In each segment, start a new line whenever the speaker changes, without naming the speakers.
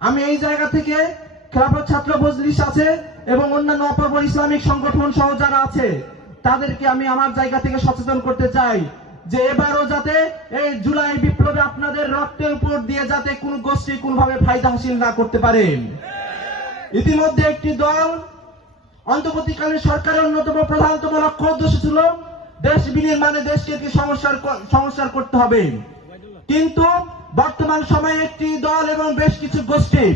আমি এই জায়গা থেকে খেলাফত ছাত্র মজলিস আছে এবং অন্যান্য অপর ইসলামিক সংগঠন সহ যারা আছে, তাদেরকে আমি আমার জায়গা থেকে সচেতন করতে চাই যে এবারও যাতে এই জুলাই বিপ্লবে আপনাদের রক্তের উপর দিয়ে যাতে কোন গোষ্ঠী কোনভাবে ফায়দা হাসিল না করতে পারে। ইতিমধ্যে একটি দল অন্তর্বর্তীকালীন সরকারের অন্যতম প্রধানতম লক্ষ্য উদ্দেশ্য ছিল দেশ বিনির্মাণে দেশকে একটি সমস্যার সংস্কার করতে হবে। কিন্তু বর্তমান সময়ে একটি দল এবং বেশ কিছু গোষ্ঠী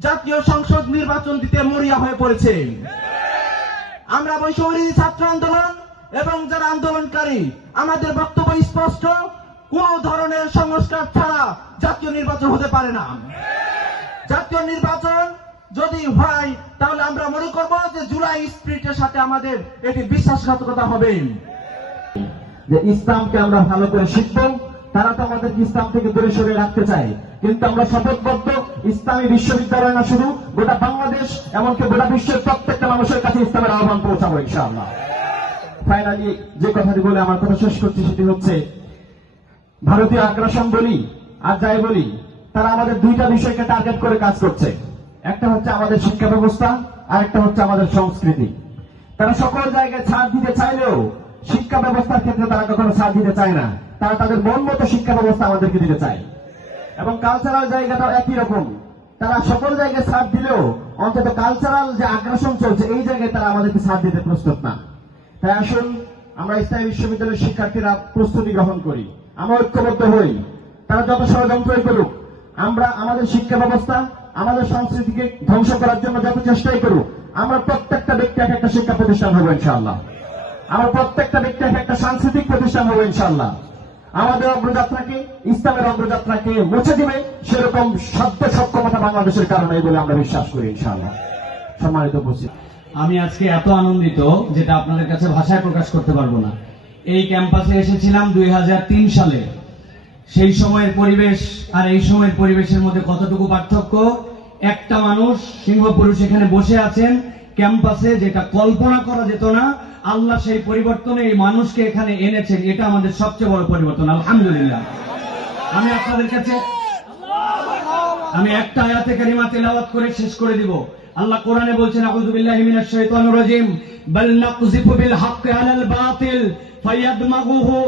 জাতীয় সংসদ নির্বাচন দিতে মরিয়া হয়ে পড়েছে। আমরা বৈষম্যী ছাত্র আন্দোলন এবং যারা আন্দোলনকারী, আমাদের বক্তব্য স্পষ্ট, কোন ধরনের সংস্কার ছাড়া জাতীয় নির্বাচন হতে পারে না। জাতীয় নির্বাচন যদি হয়, তাহলে আমরা মনে করব যে জুলাই স্পিরিটের সাথে আমাদের এটি বিশ্বাসঘাতকতা হবে। যে ইসলামকে আমরা ভালো করে শিখব তারা তো আমাদেরকে ইসলাম থেকে দূরে সরে রাখতে চায়। কিন্তু আমরা শপথবদ্ধ ইসলামী বিশ্ববিদ্যালয় না, শুধু গোটা বাংলাদেশ, এমনকি গোটা বিশ্বের প্রত্যেকটা মানুষের কাছে ইসলামের আহ্বান পৌঁছাবো, ইনশাআল্লাহ। ফাইনালি যে কথাটি বলে আমার কথা শেষ করছি, সেটি হচ্ছে, ভারতীয় আগ্রাসন বলি, আর যাই বলি, তারা আমাদের দুইটা বিষয়কে টার্গেট করে কাজ করছে। একটা হচ্ছে আমাদের শিক্ষা ব্যবস্থা, আর একটা হচ্ছে আমাদের সংস্কৃতি। তারা সকল জায়গায় ছাড় দিতে চাইলেও শিক্ষা ব্যবস্থার ক্ষেত্রে তারা কখনো ছাড় দিতে চায় না। তারা তাদের মন মতো শিক্ষা ব্যবস্থা আমাদেরকে দিতে চায়। এবং কালচারাল জায়গাটাও একই রকম। তারা সকল জায়গায় ছাড় দিলেও অন্তত কালচারাল যে আগ্রাসন চলছে, এই জায়গায় তারা আমাদেরকে ছাড় দিতে প্রস্তুত না। তাই আসুন, আমরা ইসলামী বিশ্ববিদ্যালয়ের শিক্ষার্থীরা প্রস্তুতি গ্রহণ করি। আমরা ঐক্যবদ্ধ হই। তারা যত ষড়যন্ত্রই করুক, আমরা আমাদের শিক্ষা ব্যবস্থা, আমাদের সংস্কৃতিকে ধ্বংস করার জন্য যত চেষ্টাই করুক, আমরা প্রত্যেকটা ব্যক্তি এক একটা শিক্ষা প্রতিষ্ঠান হব ইনশাল্লাহ আমার প্রত্যেকটা ব্যক্তি এক একটা সাংস্কৃতিক প্রতিষ্ঠান হব ইনশাআল্লাহ। আমাদের অগ্রযাত্রাকে, ইসলামের অগ্রযাত্রাকে মুছে দিবে সেরকম সত্য সক্ষমতা বাংলাদেশের কারণে বলে আমরা বিশ্বাস করি, ইনশাআল্লাহ। সম্মানিত উপস্থিত।
আমি আজকে এত আনন্দিত যেটা আপনাদের কাছে ভাষায় প্রকাশ করতে পারব না। এই ক্যাম্পাসে এসেছিলাম দুই হাজার তিন সালে। সেই সময়ের পরিবেশ আর এই সময়ের পরিবেশের মধ্যে কতটুকু পার্থক্য? একটা মানুষ সিংহ পুরুষ এখানে বসে আছেন। ক্যাম্পাসে যেটা কল্পনা করা যেত না আল্লাহ সেই পরিবর্তনে এই মানুষকে এখানে এনেছেন, এটা আমাদের সবচেয়ে বড় পরিবর্তন, আলহামদুলিল্লাহ। আমি আপনাদের কাছে, আমি একটা আয়াতে কারিমা তেলাওয়াত করে শেষ করে দিব। আল্লাহ কোরআনে বলছেন, আউযু বিল্লাহি মিনাশ শাইতানির রাজিম, বাল নাকযিফু বিল হাক্কি আলাল বাতিল, ফায়াদমাগুহু।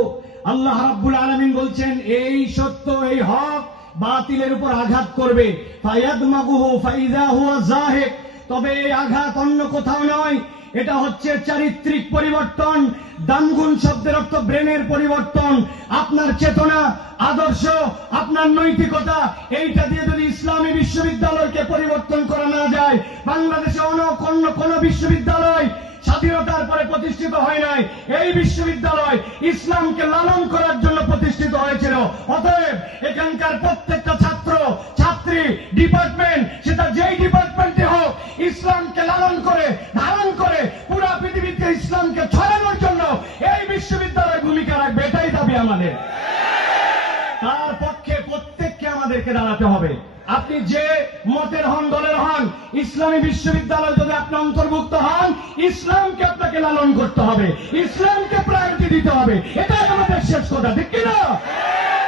আল্লাহ রাব্বুল আলামিন বলছেন, এই সত্য, এই হক বাতিলের উপর আঘাত করবে। ফায়াদমাগুহু ফাইযা হুয়া জাহিক তবে এই আঘাত অন্য কোথাও নয় এটা হচ্ছে চারিত্রিক পরিবর্তন। দামগুন শব্দের অর্থ ব্রেনের পরিবর্তন। আপনার চেতনা, আদর্শ, আপনার নৈতিকতা, এইটা দিয়ে যদি ইসলামী বিশ্ববিদ্যালয়কে পরিবর্তন করা না যায়, বাংলাদেশে অন্য কোন বিশ্ববিদ্যালয় স্বাধীনতার পরে প্রতিষ্ঠিত হয় নাই। এই বিশ্ববিদ্যালয় ইসলামকে লালন করার জন্য প্রতিষ্ঠিত হয়েছিল। অতএব এখানকার প্রত্যেকটা আমাদের। তার পক্ষে প্রত্যেককে আমাদেরকে দাঁড়াতে হবে। আপনি যে মতের হন, দলের হন, ইসলামী বিশ্ববিদ্যালয় যদি আপনি অন্তর্ভুক্ত হন, ইসলামকে আপনাকে লালন করতে হবে। ইসলামকে প্রায়োরিটি দিতে হবে। এটাই আমাদের শেষ কথা, ঠিক কিনা?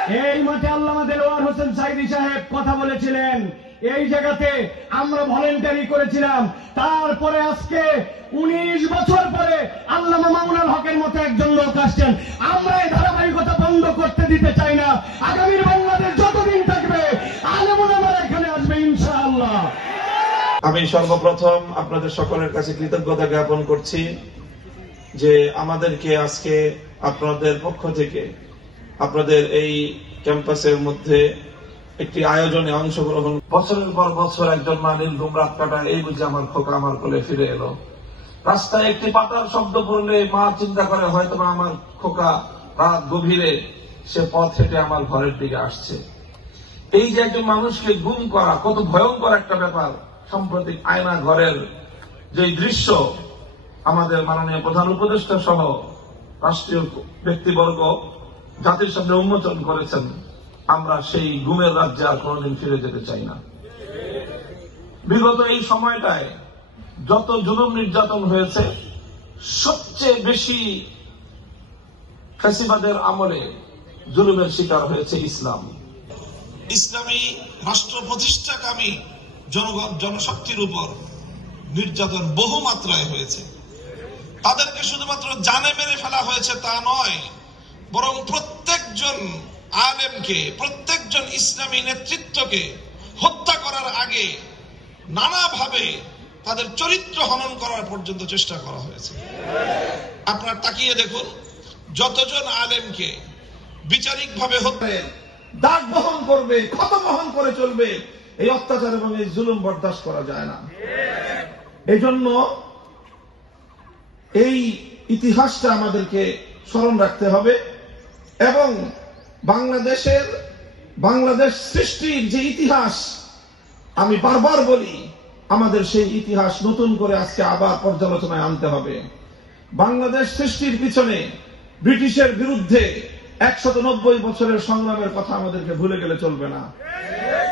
এই মাঠে আল্লাহ দেলোয়ার হোসেন সাইদি সাহেব কথা বলেছিলেন এই জায়গাতে আমরা ভলেন্টারি করেছিলাম। তারপরে আজকে উনিশ বছর পরে আল্লামা মামুনুল হকের মতো একজন লোক আসছেন। আমরা এই ধারাবাহিকতা বন্ধ করতে দিতে চাই না। আগামীর বাংলাদেশ যতদিন থাকবে, আলমুল আমার এখানে আসবে ইনশাআল্লাহ।
আমি সর্বপ্রথম আপনাদের সকলের কাছে কৃতজ্ঞতা জ্ঞাপন করছি যে আমাদেরকে আজকে আপনাদের পক্ষ থেকে, আপনাদের এই ক্যাম্পাসের মধ্যে একটি আয়োজনে অংশগ্রহণ। বছরের পর বছর একজন মা নীলঘুম রাত কাটায়, এই বুঝে আমার খোকা আমার কোলে ফিরে এলো। রাস্তায় একটি পাতার শব্দ পড়লে মা চিন্তা করে হয়তো আমার খোকা রাত গভীরে সে পথ হেঁটে আমার ঘরের দিকে আসছে। এই যে একজন মানুষকে গুম করা, কত ভয়ঙ্কর একটা ব্যাপার। সাম্প্রতিক আয়না ঘরের যে দৃশ্য, আমাদের মাননীয় প্রধান উপদেষ্টা সহ রাষ্ট্রীয় ব্যক্তিবর্গ জাতির সামনে উন্মোচন করেছেন। আমরা সেই গুমের রাজ্যে আর কোনোদিন ফিরে যেতে চাই না। বিগত এই সময়টায় যত জুলুম নির্যাতন হয়েছে, সবচেয়ে বেশি ফ্যাসিবাদের আমলে জুলুমের শিকার হয়েছে ইসলাম।
ইসলামী রাষ্ট্র প্রতিষ্ঠাকামী জনগণ, জনশক্তির উপর নির্যাতন বহু মাত্রায় হয়েছে। তাদেরকে শুধুমাত্র জানে মেরে ফেলা হয়েছে তা নয়, বরং প্রত্যেকজন আলেমকে, প্রত্যেকজন ইসলামী নেতৃত্বকে হত্যা করার আগে নানাভাবে তাদের চরিত্র হনন করার পর্যন্ত চেষ্টা করা হয়েছে। আপনার তাকিয়ে দেখুন, যতজন আলেমকে বিচারিকভাবে হত্যা
দাগ বহন করবে, ক্ষত বহন করে চলবে, এই অত্যাচার এবং এই জুলুম বরদাস্ত করা যায় না। এই জন্য এই ইতিহাসটা আমাদেরকে স্মরণ রাখতে হবে এবং বাংলাদেশের, বাংলাদেশ সৃষ্টির যে ইতিহাস, আমি বারবার বলি, আমাদের সেই ইতিহাস নতুন করে আজকে আবার পর্যালোচনায় আনতে হবে। বাংলাদেশ সৃষ্টির পিছনে ব্রিটিশের বিরুদ্ধে একশত নব্বই বছরের সংগ্রামের কথা আমাদেরকে ভুলে গেলে চলবে না।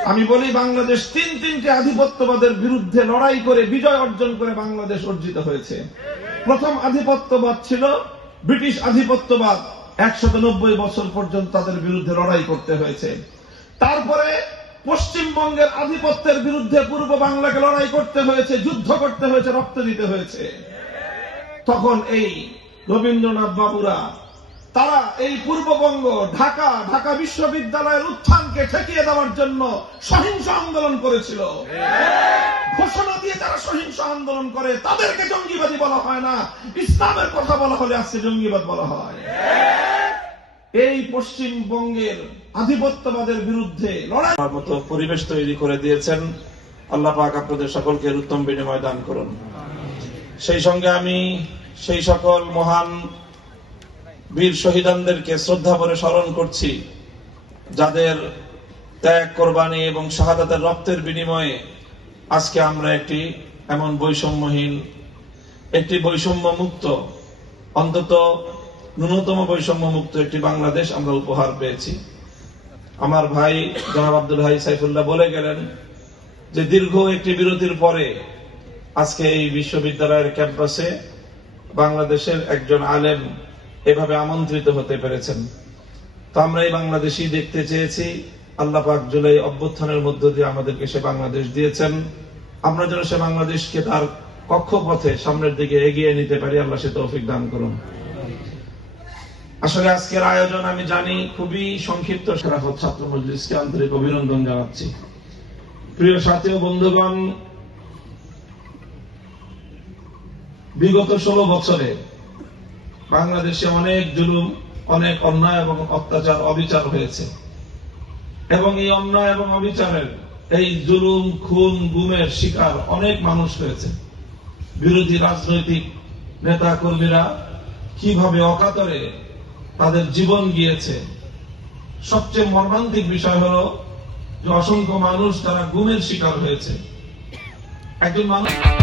আমি বলি, বাংলাদেশ তিন তিনটে আধিপত্যবাদের বিরুদ্ধে লড়াই করে বিজয় অর্জন করে বাংলাদেশ অর্জিত হয়েছে। প্রথম আধিপত্যবাদ ছিল ব্রিটিশ আধিপত্যবাদ। একশত বছর পর্যন্ত তাদের বিরুদ্ধে লড়াই করতে হয়েছে। তারপরে পশ্চিমবঙ্গের আধিপত্যের বিরুদ্ধে পূর্ব বাংলাকে লড়াই করতে হয়েছে, যুদ্ধ করতে হয়েছে, রক্ত দিতে হয়েছে। তখন এই রবীন্দ্রনাথ বাবুরা, তারা এই পূর্ববঙ্গ, ঢাকা ঢাকা বিশ্ববিদ্যালয়ের উত্থানকে ঠেকিয়ে দেওয়ার জন্য সহিংস আন্দোলন করেছিল। ঘোষণা দিয়ে সহিংস আন্দোলন করে তাদেরকে জঙ্গিবাদী বলা হয় না। ইসলামের কথা বলা হলে আজকে জঙ্গিবাদ বলা হয়। এই পশ্চিমবঙ্গের আধিপত্যবাদের বিরুদ্ধে লড়াই
মতো পরিবেশ তৈরি করে দিয়েছেন আল্লাহ পাক আপনাদের সকলকে উত্তম বিনিময় দান করুন। সেই সঙ্গে আমি সেই সকল মহান বীর শহীদানদেরকে শ্রদ্ধা ভরে স্মরণ করছি, যাদের ত্যাগ, কোরবানি এবং শাহাদাতের রক্তের বিনিময়ে আজকে আমরা একটি এমন বৈষম্যহীন, একটি বৈষম্য মুক্ত অন্তত ন্যূনতম বৈষম্য মুক্ত একটি বাংলাদেশ আমরা উপহার পেয়েছি। আমার ভাই জনাব আব্দুল হাই সাইফুল্লাহ বলে গেলেন যে দীর্ঘ একটি বিরতির পরে আজকে এই বিশ্ববিদ্যালয়ের ক্যাম্পাসে বাংলাদেশের একজন আলেম এভাবে আমন্ত্রিত হতে পেরেছেন। তো আমরা এই বাংলাদেশি দেখতে চেয়েছি। আল্লাহ পাক জুলাই অভ্যুত্থানের মধ্য দিয়ে আমাদেরকে সে বাংলাদেশ দিয়েছেন। আমরা যেন সে বাংলাদেশকে তার কক্ষপথে সামনের দিকে এগিয়ে নিতে পারি, আল্লাহ সে তৌফিক দান করুন। আসলে আজকের আয়োজন আমি জানি খুবই সংক্ষিপ্ত সেরাফত ছাত্র মজলিসকে আন্তরিক অভিনন্দন জানাচ্ছি। প্রিয় সাথী ও বন্ধুগণ, বিগত ষোলো বছরে বাংলাদেশে অনেক জুলুম, অনেক অন্যায় এবং অত্যাচার, অবিচার হয়েছে। এবং এই অন্যায় এবং অবিচারের এই জুলুম, খুন, গুমের শিকার অনেক মানুষ হয়েছে। বিরোধী রাজনৈতিক নেতা কর্মীরা কীভাবে অকাতরে তাদের জীবন গিয়েছে? সবচেয়ে মর্মান্তিক বিষয় হলো যে অসংখ্য মানুষ তারা গুমের শিকার হয়েছে। একজন মানুষ